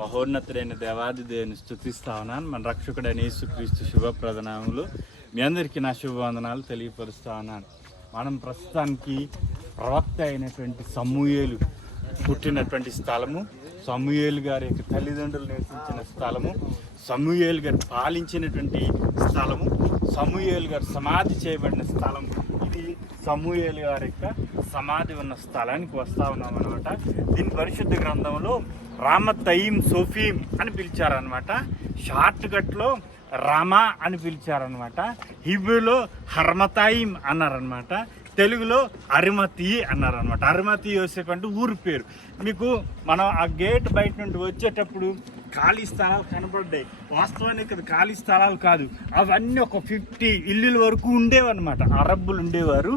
మహోన్నతుడైన దేవాది దేవుని స్తుతిస్తా ఉన్నాను. మన రక్షకుడైన యేసుక్రీస్తు శుభప్రదనాములు మీ అందరికీ నా శుభవందనాలు తెలియపరుస్తా ఉన్నాను. మనం ప్రస్తుతానికి ప్రవక్త అయినటువంటి సమూయేలు పుట్టినటువంటి స్థలము, సమూయేలు గారి యొక్క తల్లిదండ్రులు నివసించిన స్థలము, సమూయేలు గారు పాలించినటువంటి స్థలము, సమూయేలు గారు సమాధి చేయబడిన స్థలం. ఇది సమూయేలు గారి యొక్క సమాధి ఉన్న స్థలానికి వస్తా ఉన్నాం అనమాట. దీని పరిశుద్ధ గ్రంథంలో రామతయీం సోఫీం అని పిలిచారనమాట. షార్ట్ కట్లో రామా అని పిలిచారనమాట. హిబ్రూలో హర్మతాయిం అన్నారనమాట. తెలుగులో అరిమతి అన్నారనమాట. అరిమతి యోసేపు అంటే ఊరి పేరు. మీకు మనం ఆ గేట్ బయట నుండి వచ్చేటప్పుడు ఖాళీ స్థలాలు కనబడ్డాయి. వాస్తవానికి అది ఖాళీ స్థలాలు కాదు, అవన్నీ ఒక 50 ఇల్లుల వరకు ఉండేవన్నమాట. అరబ్బులు ఉండేవారు.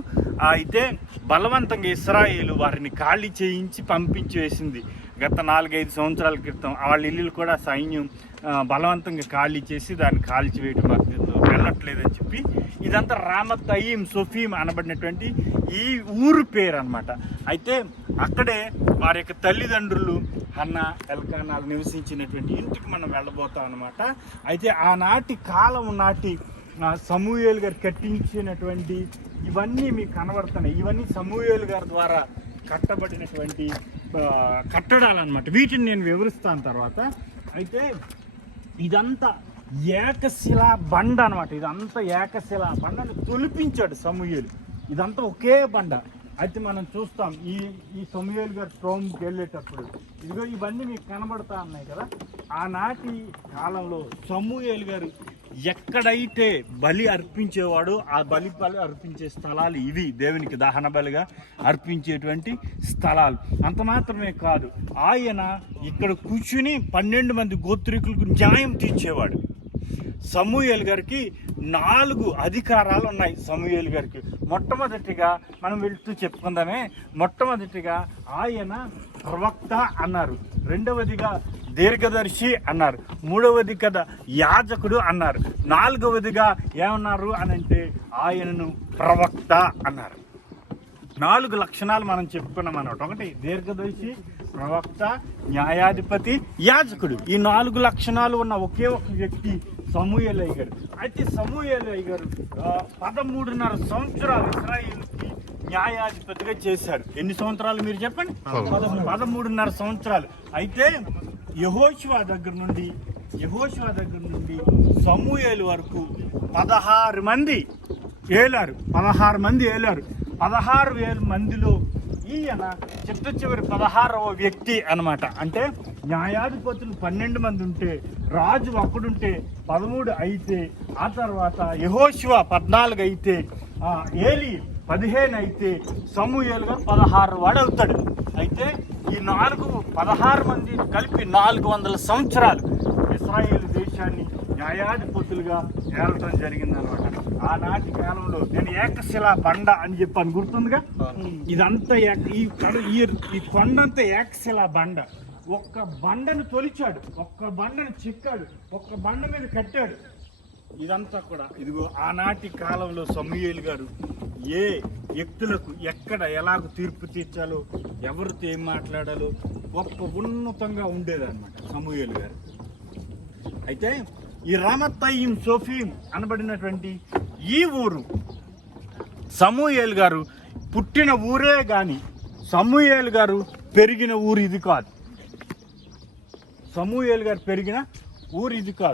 అయితే బలవంతంగా ఇశ్రాయేలు వారిని ఖాళీ చేయించి పంపించి వేసింది. గత 4-5 సంవత్సరాల క్రితం వాళ్ళ ఇల్లులు కూడా సైన్యం బలవంతంగా ఖాళీ చేసి దాన్ని కాల్చి వేయడం వెళ్ళట్లేదని చెప్పి ఇదంతా రామతయీం సోఫీం అనబడినటువంటి ఈ ఊరు పేరు అనమాట. అయితే అక్కడే వారి యొక్క తల్లిదండ్రులు హన్న ఎల్కానాలు నివసించినటువంటి ఇంటికి మనం వెళ్ళబోతాం అనమాట. అయితే ఆనాటి కాలం నాటి సమూయేలు గారు కట్టించినటువంటి ఇవన్నీ మీకు కనబడుతున్నాయి. ఇవన్నీ సమూయేలు గారి ద్వారా కట్టబడినటువంటి కట్టడాలన్నమాట. వీటిని నేను వివరిస్తాను తర్వాత. అయితే ఇదంతా ఏకశిలా బండ అనమాట. ఇదంతా ఏకశిలా బండను తొలిపించాడు సమూయేలు. ఇదంతా ఒకే బండ. అయితే మనం చూస్తాం ఈ సమూయేలు గారు త్రోమ్కి వెళ్ళేటప్పుడు ఇదిగో ఇవన్నీ మీకు కనబడతా ఉన్నాయి కదా. ఆనాటి కాలంలో సమూయేలు గారు ఎక్కడైతే బలి అర్పించేవాడో ఆ బలి అర్పించే స్థలాలు ఇవి. దేవునికి దహన బలిగా అర్పించేటువంటి స్థలాలు. అంత మాత్రమే కాదు, ఆయన ఇక్కడ కూర్చుని 12 మంది గోత్రికులకు న్యాయం తీర్చేవాడు. సమూయేలు గారికి 4 అధికారాలు ఉన్నాయి. సమూయేలు గారికి మొట్టమొదటిగా మనం వెళ్తూ చెప్పుకుందామే. మొట్టమొదటిగా ఆయన ప్రవక్త అన్నారు, రెండవదిగా దీర్ఘదర్శి అన్నారు, మూడవది కదా యాజకుడు అన్నారు, 4వదిగా ఏమన్నారు అని అంటే ఆయనను ప్రవక్త అన్నారు. 4 లక్షణాలు మనం చెప్పుకున్నాం అన్నమాట. ఒకటి దీర్ఘదర్శి, ప్రవక్త, న్యాయాధిపతి, యాజకుడు. ఈ 4 లక్షణాలు ఉన్న ఒకే ఒక వ్యక్తి సమూయేలు గారు. అయితే సమూయేలు గారు 13.5 సంవత్సరాలు ఇశ్రాయేలుకి న్యాయాధిపతిగా చేశాడు. ఎన్ని సంవత్సరాలు మీరు చెప్పండి? 13.5 సంవత్సరాలు. అయితే యెహోషువ దగ్గర నుండి సమూయేలు వరకు 16 మంది ఏలారు. 16,000 మందిలో ఈయన చివరి 16వ వ్యక్తి అనమాట. అంటే న్యాయాధిపతులు 12 మంది ఉంటే, రాజు ఒక్కడుంటే 13 అయితే, ఆ తర్వాత యెహోషువ 14 అయితే, ఏలీ 15 అయితే, సమూయేలు గారు 16 వాడు అవుతాడు. అయితే ఈ 16 మంది కలిపి 400 సంవత్సరాలు ఇశ్రాయేలు దేశాన్ని న్యాయాధిపతులుగా ఏలటం జరిగిందనమాట. ఆనాటి కాలంలో నేను ఏకశిలా బండ అని చెప్పాను, గుర్తుందిగా. ఇదంతా ఈ కొండంతా ఏకశిలా బండ. ఒక్క బండను తొలిచాడు, ఒక్క బండను చెక్కాడు, ఒక్క బండ మీద కట్టాడు. ఇదంతా కూడా ఇదిగో ఆనాటి కాలంలో సమూయేలు గారు ఏ వ్యక్తులకు ఎక్కడ ఎలాగ తీర్పు తీర్చాలో, ఎవరితో ఏం మాట్లాడాలో ఒక్క ఉన్నతంగా ఉండేదన్నమాట సమూయేలు గారు. అయితే ఈ రామతయీం సోఫీం అనబడినటువంటి ఈ ఊరు సమూయేలు గారు పుట్టిన ఊరే కానీ సమూయేలు గారు పెరిగిన ఊరు ఇది కాదు. సమూయేలు గారు పెరిగిన ఊరు ఇది కాదు.